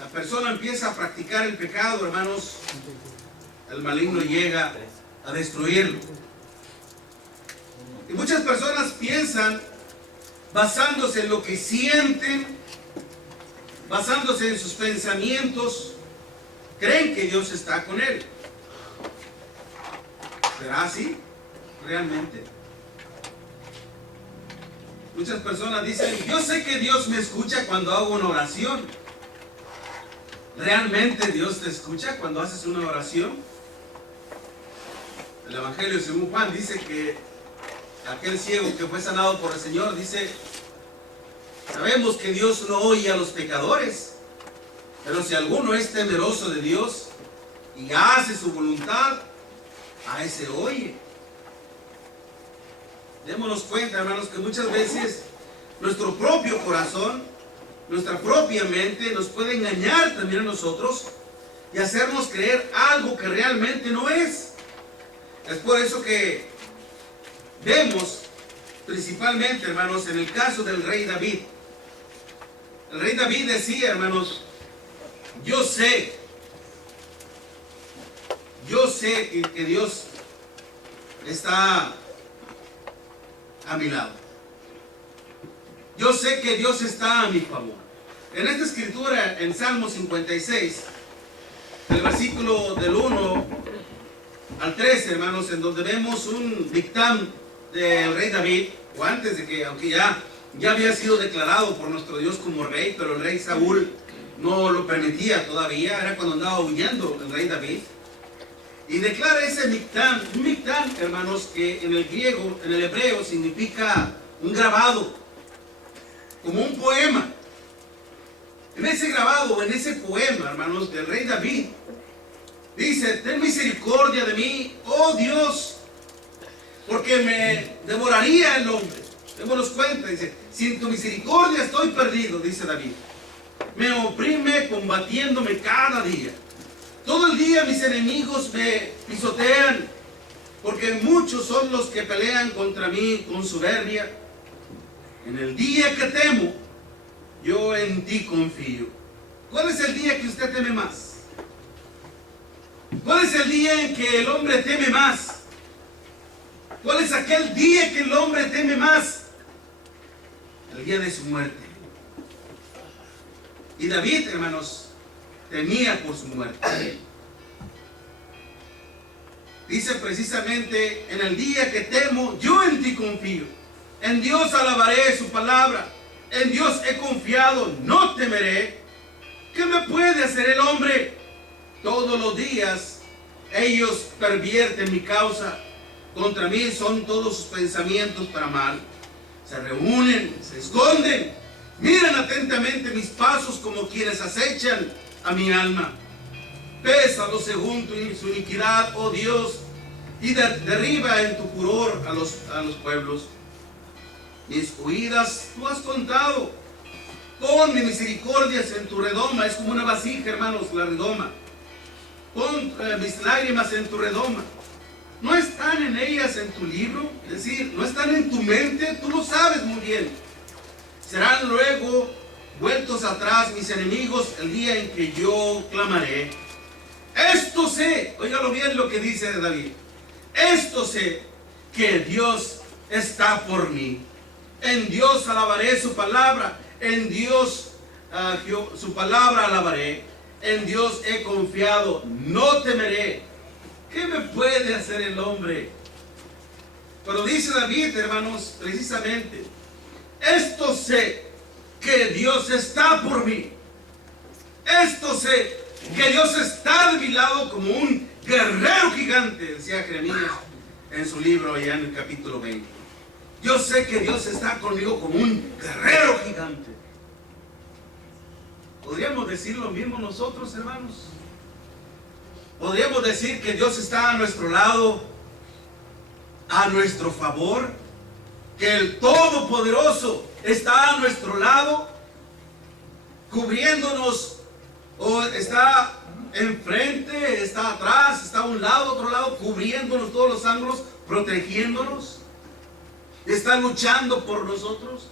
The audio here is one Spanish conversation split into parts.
la persona empieza a practicar el pecado, hermanos, el maligno llega a destruirlo. Y muchas personas piensan, basándose en lo que sienten, basándose en sus pensamientos, creen que Dios está con él. ¿Será así? ¿Realmente? Muchas personas dicen, yo sé que Dios me escucha cuando hago una oración. ¿Realmente Dios te escucha cuando haces una oración? El Evangelio según Juan dice que aquel ciego que fue sanado por el Señor dice, sabemos que Dios no oye a los pecadores, pero si alguno es temeroso de Dios y hace su voluntad, a ese oye. Démonos cuenta, hermanos, que muchas veces nuestro propio corazón, nuestra propia mente nos puede engañar también a nosotros y hacernos creer algo que realmente no es. Es por eso que vemos principalmente, hermanos, en el caso del rey David. El rey David decía, hermanos, yo sé que Dios está a mi lado. Yo sé que Dios está a mi favor. En esta escritura, en Salmo 56, el versículo del 1 al 13, hermanos, en donde vemos un dictán del rey David, o antes de que, aunque ya había sido declarado por nuestro Dios como rey, pero el rey Saúl no lo permitía todavía, era cuando andaba huyendo el rey David. Y declara ese mictán, un mictán, hermanos, que en el griego, en el hebreo, significa un grabado, como un poema. En ese grabado, en ese poema, hermanos, del rey David, dice, ten misericordia de mí, oh Dios, porque me devoraría el hombre. Démonos cuenta, dice, sin tu misericordia estoy perdido, dice David. Me oprime combatiéndome cada día. Todo el día mis enemigos me pisotean, porque muchos son los que pelean contra mí con soberbia. En el día que temo, yo en ti confío. ¿Cuál es el día que usted teme más? ¿Cuál es el día en que el hombre teme más? ¿Cuál es aquel día que el hombre teme más? El día de su muerte. Y David, hermanos, temía por su muerte. Dice precisamente, en el día que temo, yo en ti confío. En Dios alabaré su palabra. En Dios he confiado, no temeré. ¿Qué me puede hacer el hombre? Todos los días ellos pervierten mi causa. Contra mí son todos sus pensamientos para mal. Se reúnen, se esconden. Miran atentamente mis pasos como quienes acechan a mi alma. Pésalo según su iniquidad, oh Dios, y derriba en tu furor a los pueblos. Mis huidas tú has contado. Pon mis misericordias en tu redoma. Es como una vasija, hermanos, la redoma. Pon mis lágrimas en tu redoma. ¿No están en ellas en tu libro? Es decir, ¿no están en tu mente? Tú lo sabes muy bien. Serán luego vueltos atrás mis enemigos el día en que yo clamaré. Esto sé, óigalo bien lo que dice David. Esto sé, que Dios está por mí. En Dios alabaré su palabra. En Dios su palabra alabaré. En Dios he confiado, no temeré. ¿Qué me puede hacer el hombre? Pero dice David, hermanos, precisamente, esto sé, que Dios está por mí. Esto sé, que Dios está de mi lado como un guerrero gigante, decía Jeremías en su libro allá en el capítulo 20. Yo sé que Dios está conmigo como un guerrero gigante. ¿Podríamos decir lo mismo nosotros, hermanos? ¿Podríamos decir que Dios está a nuestro lado, a nuestro favor? ¿Que el Todopoderoso está a nuestro lado, cubriéndonos? ¿O está enfrente, está atrás, está a un lado, otro lado, cubriéndonos todos los ángulos, protegiéndonos? ¿Está luchando por nosotros?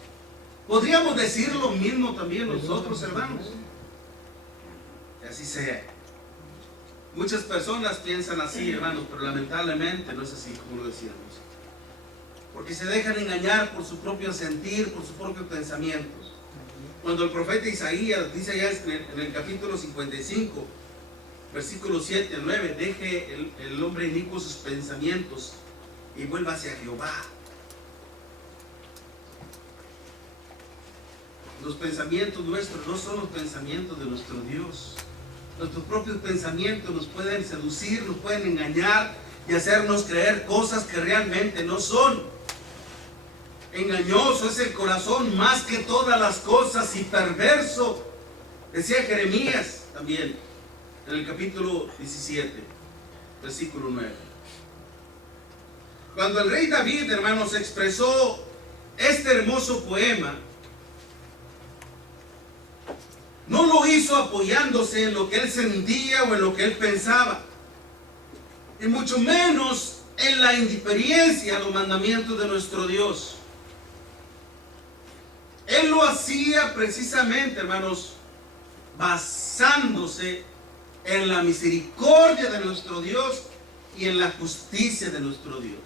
¿Podríamos decir lo mismo también nosotros, hermanos? así sea. Muchas personas piensan así, hermanos, pero lamentablemente no es así, como lo decíamos. Porque se dejan engañar por su propio sentir, por sus propios pensamientos. Cuando el profeta Isaías dice allá en el capítulo 55, versículos 7 al 9, deje el hombre inicuo sus pensamientos y vuelva hacia Jehová. Los pensamientos nuestros no son los pensamientos de nuestro Dios. Nuestros propios pensamientos nos pueden seducir, nos pueden engañar y hacernos creer cosas que realmente no son. Engañoso es el corazón más que todas las cosas y perverso, decía Jeremías también en el capítulo 17, versículo 9. Cuando el rey David, hermanos, expresó este hermoso poema, no lo hizo apoyándose en lo que él sentía o en lo que él pensaba, y mucho menos en la indiferencia a los mandamientos de nuestro Dios. Él lo hacía precisamente, hermanos, basándose en la misericordia de nuestro Dios y en la justicia de nuestro Dios.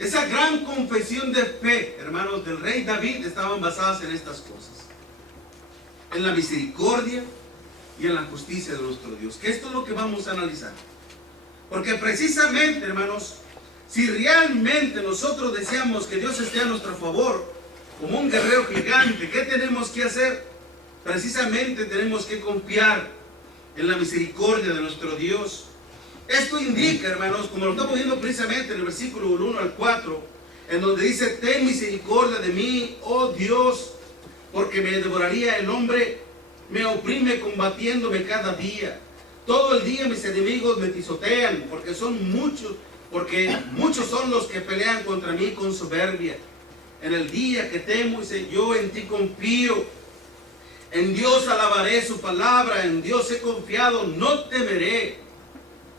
Esa gran confesión de fe, hermanos, del rey David estaban basadas en estas cosas: en la misericordia y en la justicia de nuestro Dios. Que esto es lo que vamos a analizar. Porque precisamente, hermanos, si realmente nosotros deseamos que Dios esté a nuestro favor, como un guerrero gigante, ¿qué tenemos que hacer? Precisamente tenemos que confiar en la misericordia de nuestro Dios. Esto indica, hermanos, como lo estamos viendo precisamente en el versículo 1 al 4, en donde dice: ten misericordia de mí, oh Dios, porque me devoraría el hombre, me oprime combatiéndome cada día. Todo el día mis enemigos me pisotean, porque muchos son los que pelean contra mí con soberbia. En el día que temo, dice, yo en ti confío. En Dios alabaré su palabra, en Dios he confiado, no temeré.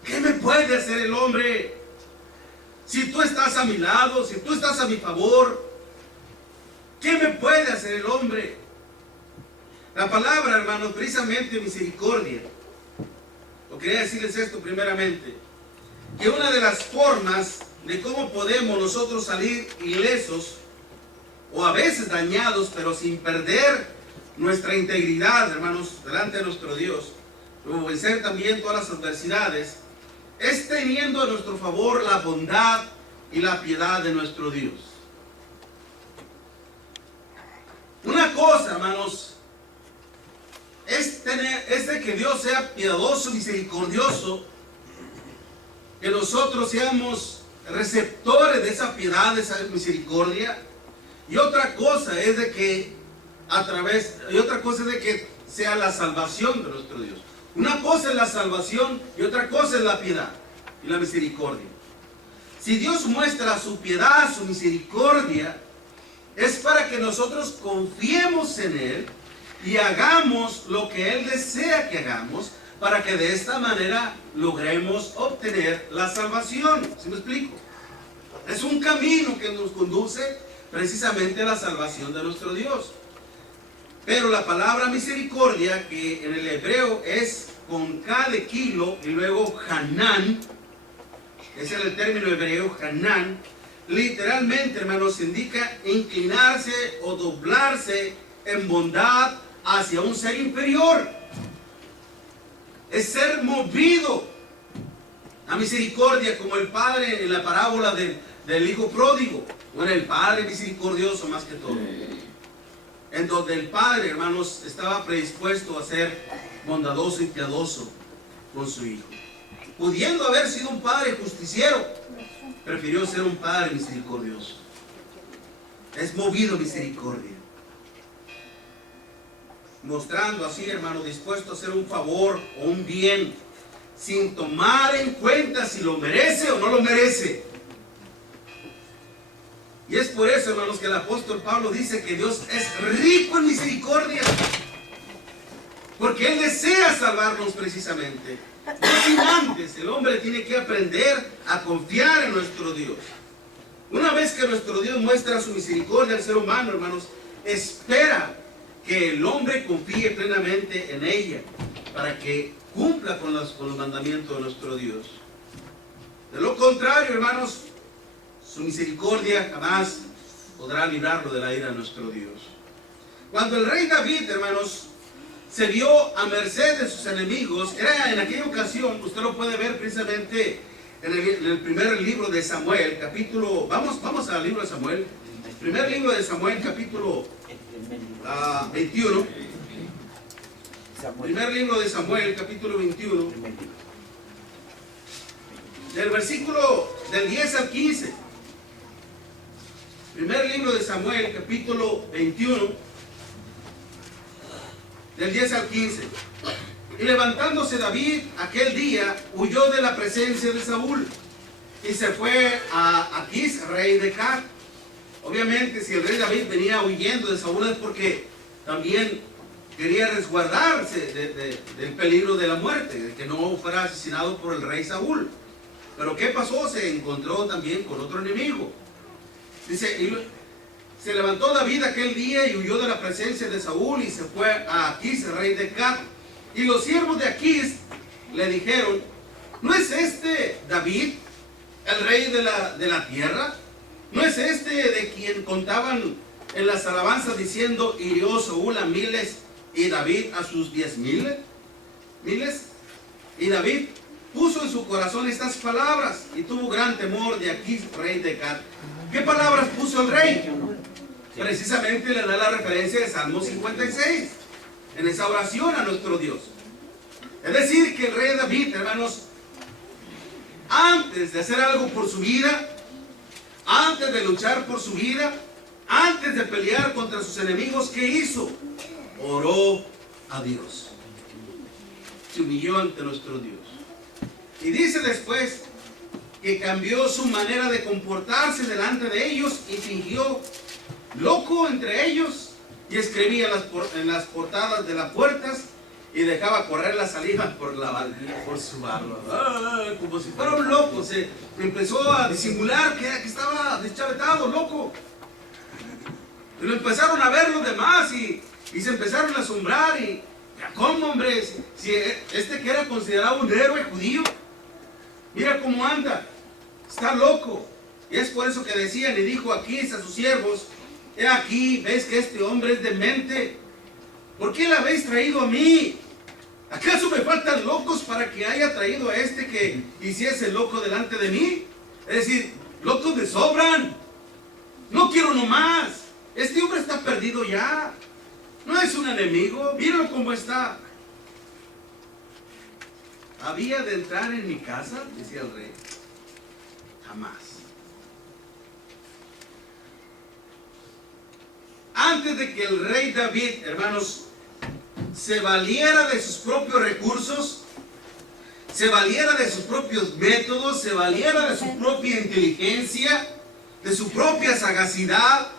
¿Qué me puede hacer el hombre? Si tú estás a mi lado, si tú estás a mi favor, ¿qué me puede hacer el hombre? La palabra, hermanos, precisamente misericordia. Lo quería decirles esto primeramente, que una de las formas de cómo podemos nosotros salir ilesos, o a veces dañados, pero sin perder nuestra integridad, hermanos, delante de nuestro Dios, o vencer también todas las adversidades, es teniendo a nuestro favor la bondad y la piedad de nuestro Dios. Una cosa, hermanos, es de que Dios sea piadoso, misericordioso, que nosotros seamos receptores de esa piedad, de esa misericordia. Y otra cosa es de que sea la salvación de nuestro Dios. Una cosa es la salvación y otra cosa es la piedad y la misericordia. Si Dios muestra su piedad, su misericordia, es para que nosotros confiemos en Él y hagamos lo que Él desea que hagamos, para que de esta manera logremos obtener la salvación. ¿Sí me explico? Es un camino que nos conduce precisamente a la salvación de nuestro Dios. Pero la palabra misericordia, que en el hebreo es con K de kilo y luego Hanán, ese es el término hebreo, Hanán, literalmente, hermanos, indica inclinarse o doblarse en bondad hacia un ser inferior. Es ser movido a misericordia, como el padre en la parábola del hijo pródigo. Bueno, el padre misericordioso más que todo, en donde el padre, hermanos, estaba predispuesto a ser bondadoso y piadoso con su hijo. Pudiendo haber sido un padre justiciero, prefirió ser un padre misericordioso. Es movido a misericordia, mostrando así, hermano, dispuesto a hacer un favor o un bien, sin tomar en cuenta si lo merece o no lo merece. Y es por eso, hermanos, que el apóstol Pablo dice que Dios es rico en misericordia, porque Él desea salvarnos precisamente. No sin antes, el hombre tiene que aprender a confiar en nuestro Dios. Una vez que nuestro Dios muestra su misericordia al ser humano, hermanos, espera que el hombre confíe plenamente en ella para que cumpla con los mandamientos de nuestro Dios. De lo contrario, hermanos, su misericordia jamás podrá librarlo de la ira de nuestro Dios. Cuando el rey David, hermanos, se vio a merced de sus enemigos, era en aquella ocasión, usted lo puede ver precisamente en el primer libro de Samuel, capítulo, vamos al libro de Samuel, primer libro de Samuel, capítulo 21. Primer libro de Samuel, capítulo 21. Del versículo del 10 al 15. Primer libro de Samuel, capítulo 21. Del 10 al 15. Y levantándose David aquel día, huyó de la presencia de Saúl y se fue a Aquís, rey de Gat. Obviamente, si el rey David venía huyendo de Saúl es porque también quería resguardarse del peligro de la muerte, de que no fuera asesinado por el rey Saúl. Pero ¿qué pasó? Se encontró también con otro enemigo. Dice, y se levantó David aquel día y huyó de la presencia de Saúl y se fue a Aquís, rey de Gat. Y los siervos de Aquís le dijeron, ¿no es este David el rey de la tierra? ¿No es este de quien contaban en las alabanzas diciendo, hirió Saúl a miles y David a sus 10,000? Y David puso en su corazón estas palabras y tuvo gran temor de Aquís, rey de Gat. ¿Qué palabras puso el rey? Precisamente le da la referencia de Salmo 56, en esa oración a nuestro Dios. Es decir, que el rey David, hermanos, antes de hacer algo por su vida, antes de luchar por su vida, antes de pelear contra sus enemigos, ¿qué hizo? Oró a Dios. Se humilló ante nuestro Dios. Y dice después que cambió su manera de comportarse delante de ellos y fingió loco entre ellos y escribía en las portadas de las puertas y dejaba correr la saliva por su barba, como si fuera un loco. Se empezó a disimular que estaba deschavetado, loco. Y lo empezaron a ver los demás y se empezaron a asombrar. Y ¿cómo, hombre? Si este que era considerado un héroe judío, mira cómo anda, está loco. Y es por eso que decían, y dijo Aquís a sus siervos, he aquí, ¿ves que este hombre es demente? ¿Por qué le habéis traído a mí? ¿Acaso me faltan locos para que haya traído a este que hiciese loco delante de mí? Es decir, locos me sobran. No quiero uno más. Este hombre está perdido ya. No es un enemigo. Míralo cómo está. ¿Había de entrar en mi casa? Decía el rey. Jamás. Antes de que el rey David, hermanos, se valiera de sus propios recursos, se valiera de sus propios métodos, se valiera de su propia inteligencia, de su propia sagacidad,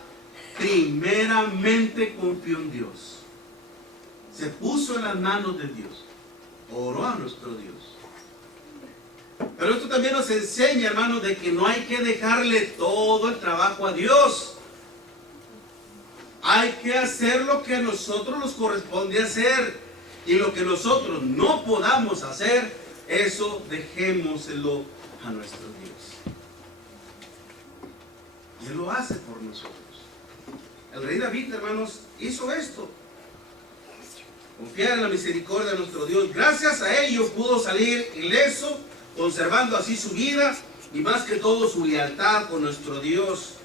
primeramente confió en Dios. Se puso en las manos de Dios. Oró a nuestro Dios. Pero esto también nos enseña, hermanos, de que no hay que dejarle todo el trabajo a Dios. Hay que hacer lo que a nosotros nos corresponde hacer. Y lo que nosotros no podamos hacer, eso dejémoselo a nuestro Dios. Y Él lo hace por nosotros. El rey David, hermanos, hizo esto. Confiar en la misericordia de nuestro Dios. Gracias a ello pudo salir ileso, conservando así su vida y más que todo su lealtad con nuestro Dios.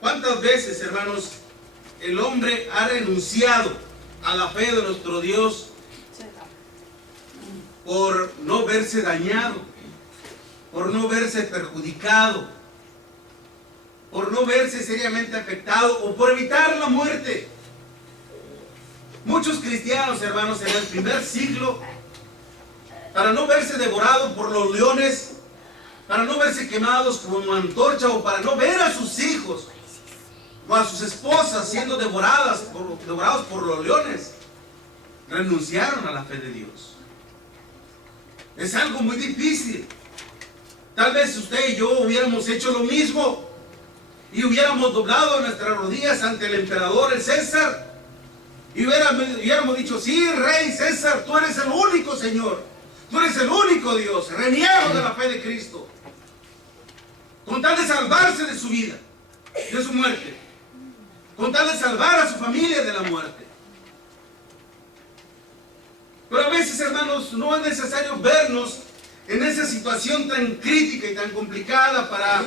¿Cuántas veces, hermanos, el hombre ha renunciado a la fe de nuestro Dios por no verse dañado, por no verse perjudicado, por no verse seriamente afectado o por evitar la muerte? Muchos cristianos, hermanos, en el primer siglo, para no verse devorados por los leones, para no verse quemados como antorcha o para no ver a sus hijos o a sus esposas siendo devorados por los leones, renunciaron a la fe de Dios. Es algo muy difícil. Tal vez usted y yo hubiéramos hecho lo mismo y hubiéramos doblado nuestras rodillas ante el emperador, el César, Y hubiéramos dicho, sí, Rey César, tú eres el único Señor, tú eres el único Dios. Reniego de la fe de Cristo, con tal de salvarse de su vida, de su muerte, con tal de salvar a su familia de la muerte. Pero a veces, hermanos, no es necesario vernos en esa situación tan crítica y tan complicada para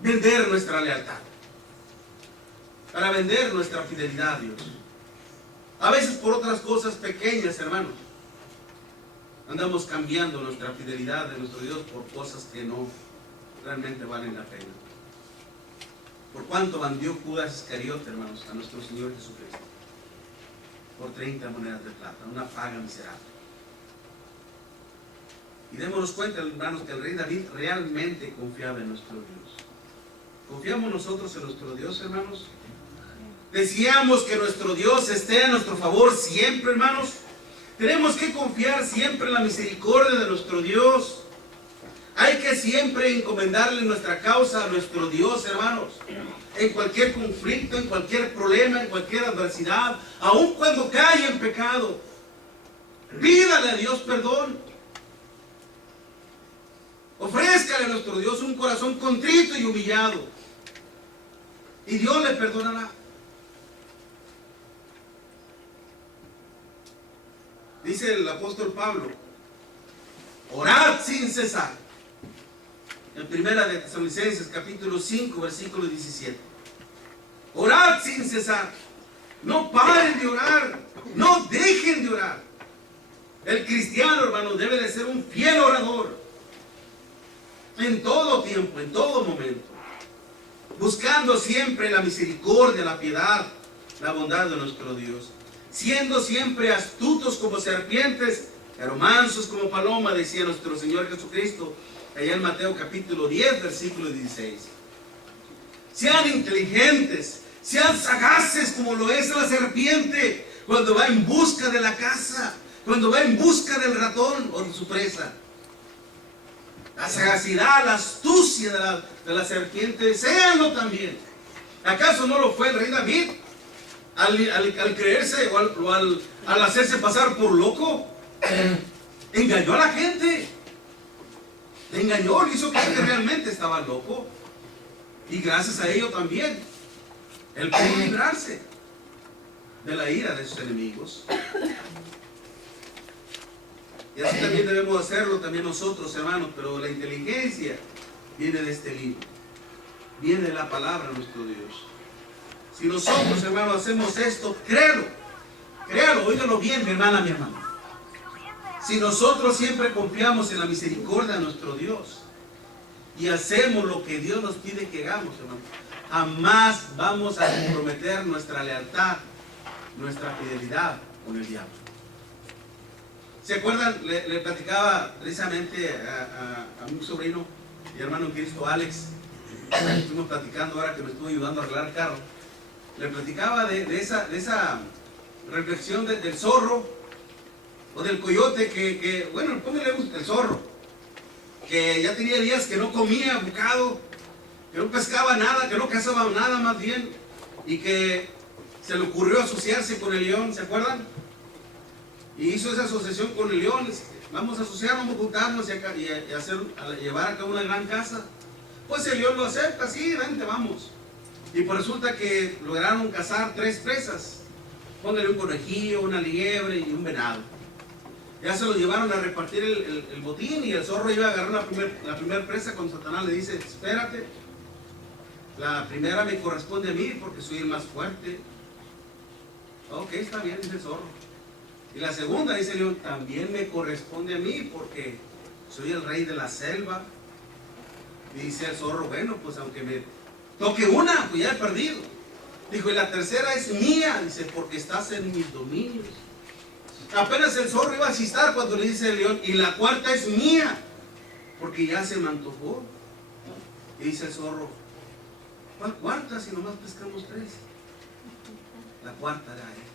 vender nuestra lealtad, para vender nuestra fidelidad a Dios. A veces por otras cosas pequeñas, hermanos, andamos cambiando nuestra fidelidad de nuestro Dios por cosas que no realmente valen la pena. ¿Por cuánto vendió Judas Iscariote, hermanos, a nuestro Señor Jesucristo? Por 30 monedas de plata, una paga miserable. Y démonos cuenta, hermanos, que el rey David realmente confiaba en nuestro Dios. ¿Confiamos nosotros en nuestro Dios, hermanos? Deseamos que nuestro Dios esté a nuestro favor siempre, hermanos. Tenemos que confiar siempre en la misericordia de nuestro Dios. Hay que siempre encomendarle nuestra causa a nuestro Dios, hermanos. En cualquier conflicto, en cualquier problema, en cualquier adversidad, aun cuando cae en pecado, pídale a Dios perdón. Ofrézcale a nuestro Dios un corazón contrito y humillado, y Dios le perdonará. Dice el apóstol Pablo, orad sin cesar. En primera de Tesalonicenses capítulo 5 versículo 17. Orad sin cesar. No paren de orar. No dejen de orar. El cristiano, hermano, debe de ser un fiel orador. En todo tiempo, en todo momento. Buscando siempre la misericordia, la piedad, la bondad de nuestro Dios. Siendo siempre astutos como serpientes, pero mansos como paloma, decía nuestro Señor Jesucristo, allá en Mateo capítulo 10, versículo 16. Sean inteligentes, sean sagaces como lo es la serpiente cuando va en busca de la caza, cuando va en busca del ratón o de su presa. La sagacidad, la astucia de la serpiente, séanlo también. ¿Acaso no lo fue el rey David al creerse o al hacerse pasar por loco? Engañó a la gente. Le engañó, le hizo creer que realmente estaba loco. Y gracias a ello también él pudo librarse de la ira de sus enemigos. Y así también debemos hacerlo también nosotros, hermanos. Pero la inteligencia viene de este libro, viene de la palabra de nuestro Dios. Si nosotros, hermanos, hacemos esto, créalo, óigalo bien, mi hermana, mi hermano. Si nosotros siempre confiamos en la misericordia de nuestro Dios y hacemos lo que Dios nos pide que hagamos, hermano, jamás vamos a comprometer nuestra lealtad, nuestra fidelidad con el diablo. ¿Se acuerdan? Le platicaba precisamente a mi sobrino y hermano en Cristo, Alex. Estuvimos platicando ahora que me estuvo ayudando a arreglar el carro. Le platicaba de esa reflexión del zorro o del coyote que bueno, póngale el zorro, que ya tenía días que no comía bocado, que no pescaba nada, que no cazaba nada más bien, y que se le ocurrió asociarse con el león, ¿se acuerdan? Y hizo esa asociación con el león. Vamos a asociarnos, vamos a juntarnos y llevar a cabo una gran casa. Pues el león lo acepta, sí, vente, vamos. Y pues resulta que lograron cazar 3 presas. Póngale un conejillo, una liebre y un venado. Ya se lo llevaron a repartir el botín, y el zorro iba a agarrar la primera presa cuando Satanás le dice, espérate, la primera me corresponde a mí porque soy el más fuerte. Ok, está bien, dice el zorro. Y la segunda, dice el león, también me corresponde a mí porque soy el rey de la selva. Y dice el zorro, bueno, pues aunque me toque una, pues ya he perdido. Dijo, y la tercera es mía, dice, porque estás en mis dominios. Apenas el zorro iba a chistar cuando le dice el león, y la cuarta es mía, porque ya se me antojó. Y dice el zorro, ¿cuál cuarta si nomás pescamos 3? La cuarta era él.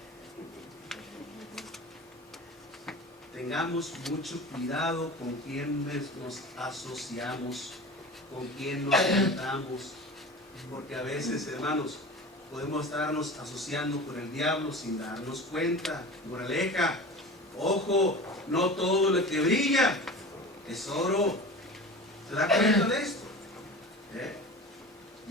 Tengamos mucho cuidado con quién nos asociamos, con quién nos juntamos, porque a veces, hermanos, podemos estarnos asociando con el diablo sin darnos cuenta. Moraleja, ojo, no todo lo que brilla es oro. ¿Se da cuenta de esto?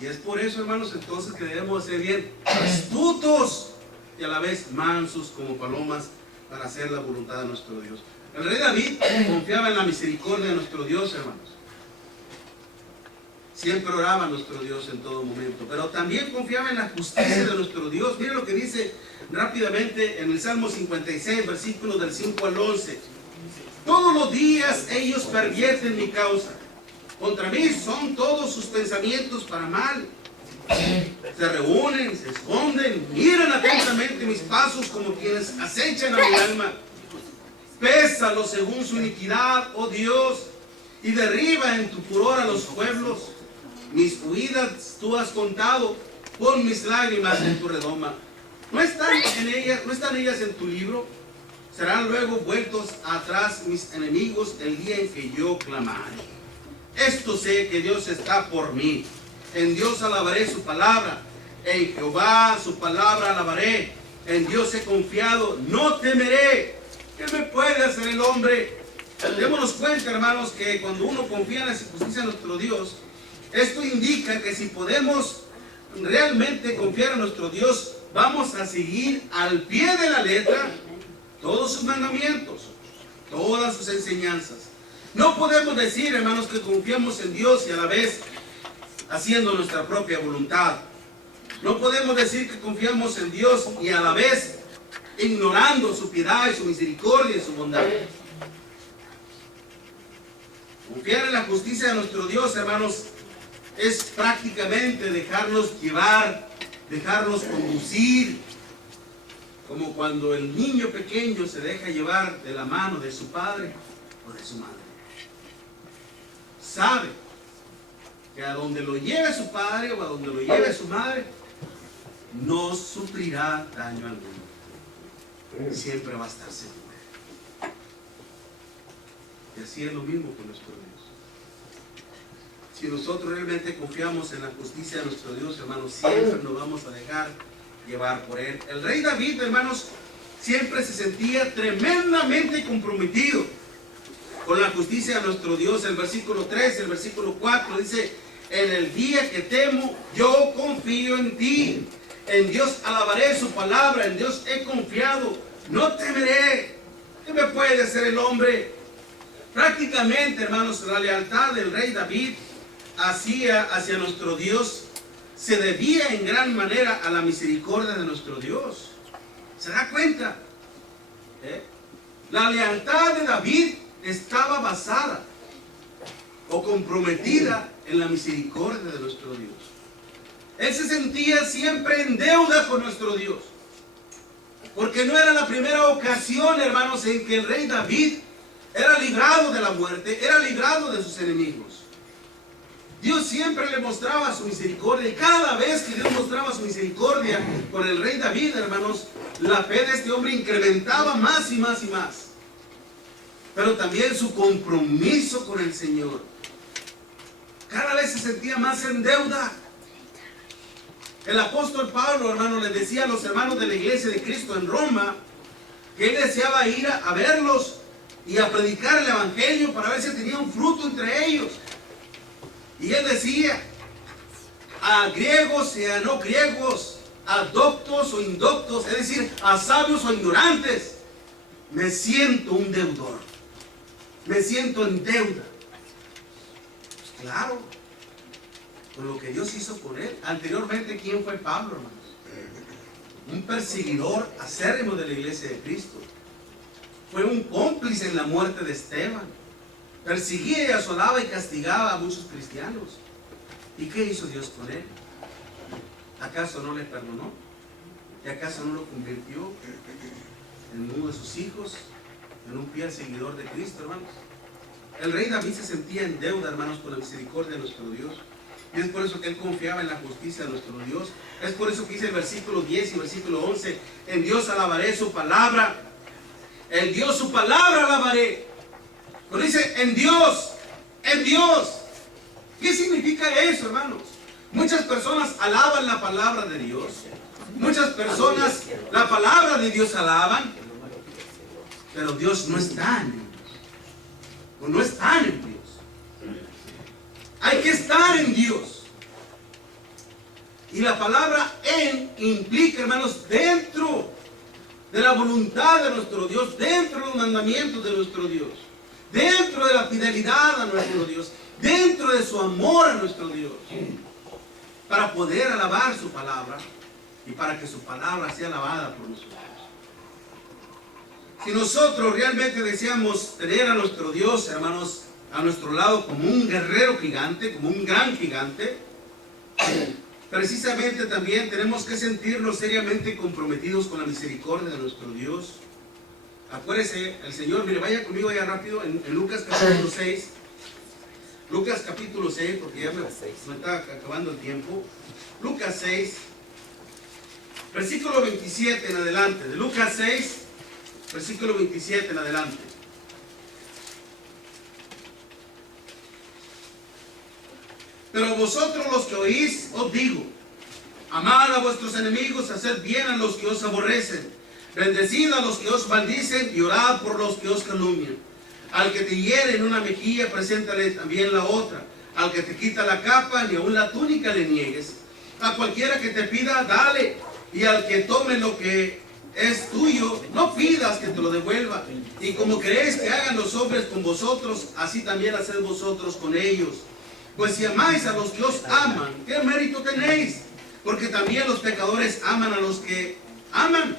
Y es por eso, hermanos, entonces que debemos ser bien astutos y a la vez mansos como palomas para hacer la voluntad de nuestro Dios. El rey David confiaba en la misericordia de nuestro Dios, hermanos. Siempre oraba a nuestro Dios en todo momento, pero también confiaba en la justicia de nuestro Dios. Miren lo que dice rápidamente en el Salmo 56, versículos del 5 al 11. Todos los días ellos pervierten mi causa. Contra mí son todos sus pensamientos para mal. Se reúnen, se esconden, miran atentamente mis pasos como quienes acechan a mi alma. Pésalo según su iniquidad, oh Dios, y derriba en tu furor a los pueblos. Mis huidas tú has contado, pon mis lágrimas en tu redoma. ¿No están ellas en tu libro? Serán luego vueltos atrás mis enemigos el día en que yo clamare. Esto sé que Dios está por mí. En Dios alabaré su palabra. En Jehová su palabra alabaré. En Dios he confiado, no temeré. ¿Qué me puede hacer el hombre? Démonos cuenta, hermanos, que cuando uno confía en la justicia de nuestro Dios, esto indica que si podemos realmente confiar en nuestro Dios, vamos a seguir al pie de la letra todos sus mandamientos, todas sus enseñanzas. No podemos decir, hermanos, que confiamos en Dios y a la vez haciendo nuestra propia voluntad. No podemos decir que confiamos en Dios y a la vez ignorando su piedad y su misericordia y su bondad. Confiar en la justicia de nuestro Dios, hermanos, es prácticamente dejarnos llevar, dejarnos conducir, como cuando el niño pequeño se deja llevar de la mano de su padre o de su madre. Sabe que a donde lo lleve su padre o a donde lo lleve su madre, no sufrirá daño alguno. Siempre va a estar seguro. Y así es lo mismo con nuestro Dios. Si nosotros realmente confiamos en la justicia de nuestro Dios, hermanos, siempre nos vamos a dejar llevar por Él. El rey David, hermanos, siempre se sentía tremendamente comprometido con la justicia de nuestro Dios. El versículo 3, el versículo 4 dice: en el día que temo, yo confío en ti. En Dios alabaré su palabra, en Dios he confiado, no temeré. ¿Qué me puede hacer el hombre? Prácticamente, hermanos, la lealtad del rey David hacia nuestro Dios se debía en gran manera a la misericordia de nuestro Dios. ¿Se da cuenta? La lealtad de David estaba basada o comprometida en la misericordia de nuestro Dios. Él se sentía siempre en deuda con nuestro Dios, porque no era la primera ocasión, hermanos, en que el rey David era librado de la muerte, era librado de sus enemigos. Dios siempre le mostraba su misericordia, y cada vez que Dios mostraba su misericordia con el rey David, hermanos, la fe de este hombre incrementaba más y más y más. Pero también su compromiso con el Señor. Cada vez se sentía más en deuda. El apóstol Pablo, hermano, le decía a los hermanos de la iglesia de Cristo en Roma que él deseaba ir a verlos y a predicar el evangelio para ver si tenía un fruto entre ellos. Y él decía: a griegos y a no griegos, a doctos o indoctos, es decir, a sabios o ignorantes, me siento un deudor, me siento en deuda. Pues claro, con lo que Dios hizo con él. Anteriormente, ¿quién fue Pablo, hermanos? Un perseguidor acérrimo de la iglesia de Cristo. Fue un cómplice en la muerte de Esteban. Perseguía y asolaba y castigaba a muchos cristianos. ¿Y qué hizo Dios con él? ¿Acaso no le perdonó? ¿Y acaso no lo convirtió en uno de sus hijos, en un fiel seguidor de Cristo, hermanos? El rey David se sentía en deuda, hermanos, con la misericordia de nuestro Dios. Y es por eso que él confiaba en la justicia de nuestro Dios. Es por eso que dice el versículo 10 y versículo 11: en Dios alabaré su palabra. En Dios su palabra alabaré. Cuando dice en Dios, en Dios. ¿Qué significa eso, hermanos? Muchas personas alaban la palabra de Dios. Muchas personas la palabra de Dios alaban. Pero Dios no está en ellos. O no están en Dios. Hay que estar en Dios. Y la palabra en implica, hermanos, dentro de la voluntad de nuestro Dios, dentro de los mandamientos de nuestro Dios, dentro de la fidelidad a nuestro Dios, dentro de su amor a nuestro Dios, para poder alabar su palabra y para que su palabra sea alabada por nosotros. Si nosotros realmente deseamos tener a nuestro Dios, hermanos, a nuestro lado como un guerrero gigante, como un gran gigante, precisamente también tenemos que sentirnos seriamente comprometidos con la misericordia de nuestro Dios. Acuérdese, el Señor, mire, vaya conmigo allá rápido en Lucas capítulo 6. Lucas capítulo 6, porque ya me está acabando el tiempo. Lucas 6, versículo 27 en adelante. De Lucas 6, versículo 27 en adelante. Pero vosotros los que oís, os digo, amad a vuestros enemigos, haced bien a los que os aborrecen, bendecid a los que os maldicen y orad por los que os calumnian. Al que te hiere en una mejilla, preséntale también la otra. Al que te quita la capa, ni aun la túnica le niegues. A cualquiera que te pida, dale. Y al que tome lo que es tuyo, no pidas que te lo devuelva. Y como queréis que hagan los hombres con vosotros, así también haced vosotros con ellos. Pues si amáis a los que os aman, ¿qué mérito tenéis? Porque también los pecadores aman a los que aman.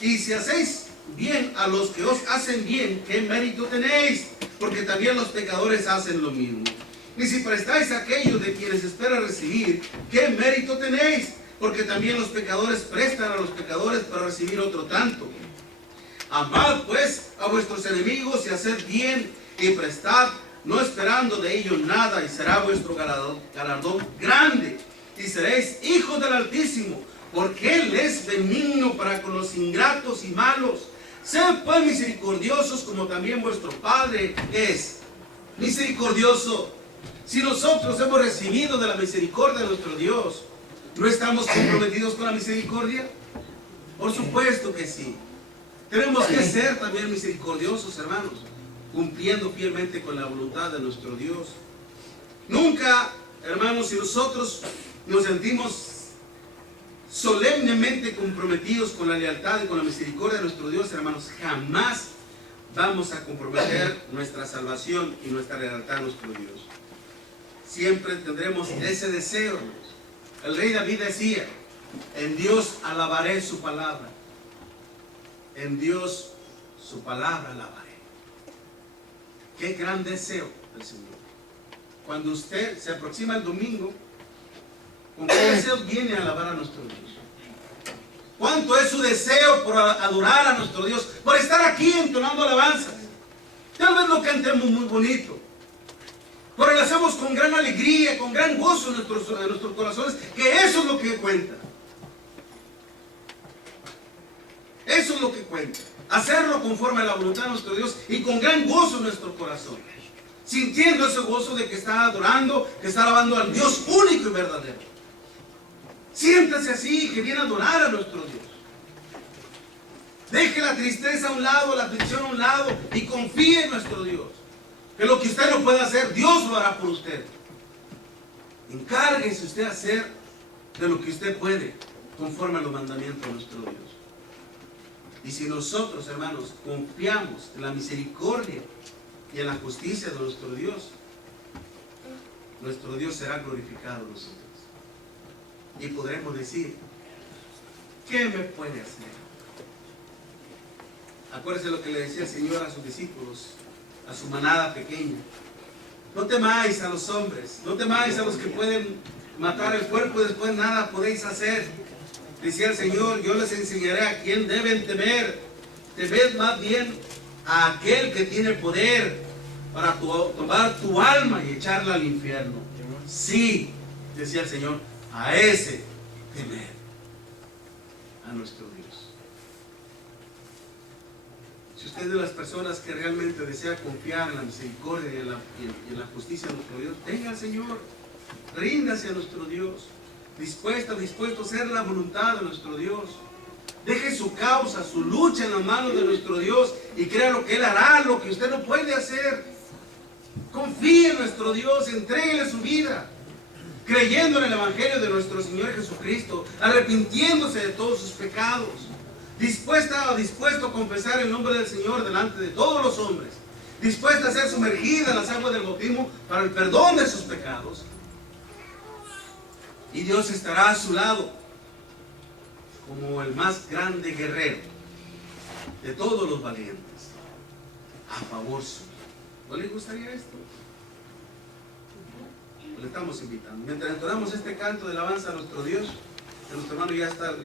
Y si hacéis bien a los que os hacen bien, ¿qué mérito tenéis? Porque también los pecadores hacen lo mismo. Y si prestáis a aquellos de quienes espera recibir, ¿qué mérito tenéis? Porque también los pecadores prestan a los pecadores para recibir otro tanto. Amad pues a vuestros enemigos y haced bien y prestad, no esperando de ellos nada, y será vuestro galardón grande, y seréis hijos del Altísimo, porque Él es benigno para con los ingratos y malos. Sed pues misericordiosos, como también vuestro Padre es misericordioso. Si nosotros hemos recibido de la misericordia de nuestro Dios, ¿no estamos comprometidos con la misericordia? Por supuesto que sí. Tenemos que ser también misericordiosos, hermanos, cumpliendo fielmente con la voluntad de nuestro Dios. Nunca, hermanos, si nosotros nos sentimos solemnemente comprometidos con la lealtad y con la misericordia de nuestro Dios, hermanos, jamás vamos a comprometer nuestra salvación y nuestra lealtad a nuestro Dios. Siempre tendremos ese deseo, hermanos. El rey David decía, en Dios alabaré su palabra, en Dios su palabra alabaré. Qué gran deseo del Señor. Cuando usted se aproxima el domingo, ¿con qué deseo viene a alabar a nuestro Dios? ¿Cuánto es su deseo por adorar a nuestro Dios? Por estar aquí entonando alabanzas. Tal vez lo cantemos muy bonito, pero lo hacemos con gran alegría, con gran gozo en nuestros corazones, que eso es lo que cuenta. Eso es lo que cuenta. Hacerlo conforme a la voluntad de nuestro Dios y con gran gozo en nuestro corazón. Sintiendo ese gozo de que está adorando, que está alabando al Dios único y verdadero. Siéntase así, que viene a adorar a nuestro Dios. Deje la tristeza a un lado, la aflicción a un lado y confíe en nuestro Dios. Que lo que usted no puede hacer, Dios lo hará por usted. Encárguese usted a hacer de lo que usted puede, conforme a los mandamientos de nuestro Dios. Y si nosotros, hermanos, confiamos en la misericordia y en la justicia de nuestro Dios será glorificado en nosotros. Y podremos decir, ¿qué me puede hacer? Acuérdense lo que le decía el Señor a sus discípulos, a su manada pequeña. No temáis a los hombres, no temáis a los que pueden matar el cuerpo y después nada podéis hacer. Decía el Señor, yo les enseñaré a quién deben temer. Temed más bien a aquel que tiene poder para tomar tu alma y echarla al infierno. Sí, decía el Señor, a ese temer, a nuestro Dios. Si usted es de las personas que realmente desea confiar en la misericordia y en la justicia de nuestro Dios, venga al Señor. Ríndase a nuestro Dios. Dispuesto a hacer la voluntad de nuestro Dios. Deje su causa, su lucha en las manos de nuestro Dios y crea lo que Él hará, lo que usted no puede hacer. Confíe en nuestro Dios, entréguele su vida, creyendo en el Evangelio de nuestro Señor Jesucristo, arrepintiéndose de todos sus pecados, dispuesto a confesar el nombre del Señor delante de todos los hombres, dispuesta a ser sumergida en las aguas del bautismo para el perdón de sus pecados. Y Dios estará a su lado como el más grande guerrero de todos los valientes, a favor suyo. ¿No le gustaría esto? Le estamos invitando. Mientras entonamos este canto de alabanza a nuestro Dios, nuestro hermano ya está